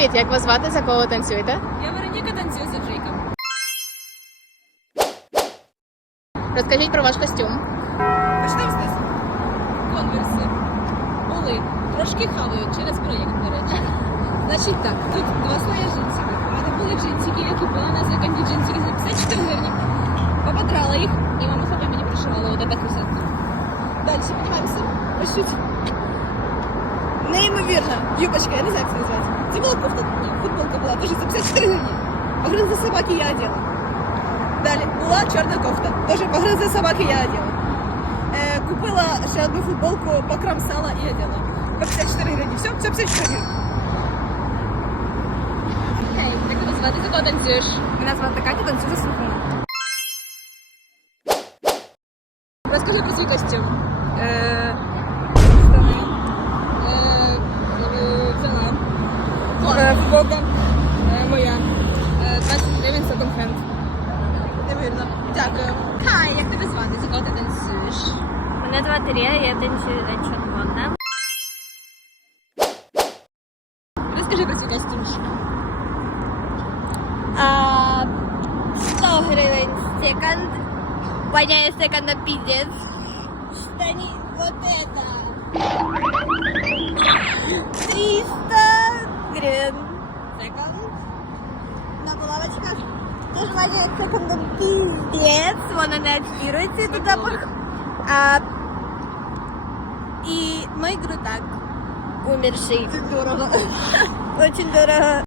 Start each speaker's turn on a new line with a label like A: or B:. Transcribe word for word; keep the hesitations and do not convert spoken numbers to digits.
A: Привіт, як вас звати? За кого ви танцюєте?
B: Я Вероніка, танцюю за Джейком.
A: Розкажіть про ваш костюм.
B: Почнемо знизу. Конверси були. Трошки хавають через проєкт, до речі. Значить так, тут два слоя джинсики. У мене були джинсики, я купила на секонді джинсики за п'ятдесят чотири гривні. Поподрала їх, і мама сама мені пришивала вот таку сетку. Далі піднімаємося. Ось тут. Неймовірна юбочка, я не знаю, як це називається. Це була кофта, ні, футболка була, теж за п'ятдесят чотири гривні. Погризли собаки я одягла. Далі була чорна кофта, теж погризли собаки я одягла. Е, купила ще одну футболку, покромсала і одягла. По п'ятдесят чотири гривні. Все, все п'ятдесят чотири гривні. Хей, як тебе звати? За кого танцюєш? Мене звати Катя, танцюю за Сухом. Розкажи про свій костюм. Е, штани. Е, е, взяла. Е, футболка. Е, моя. Е, двадцять гривень секонд-хенд. Невірно. Дякую. Хай, як тебе звати? За кого ти танцюєш?
C: Мене звати Рія, я танцюю за червона.
B: Розкажи про свій костюм.
C: А, сто гривень секонд. Воняє секонд пиздец. Штани, вот это. триста гривен. Секонд. На булавочках. Тоже воняет секондом пиздец. Вон она актируется этот запах. А, и мой грудак умерший.
B: Це дорого.
C: Очень дорого.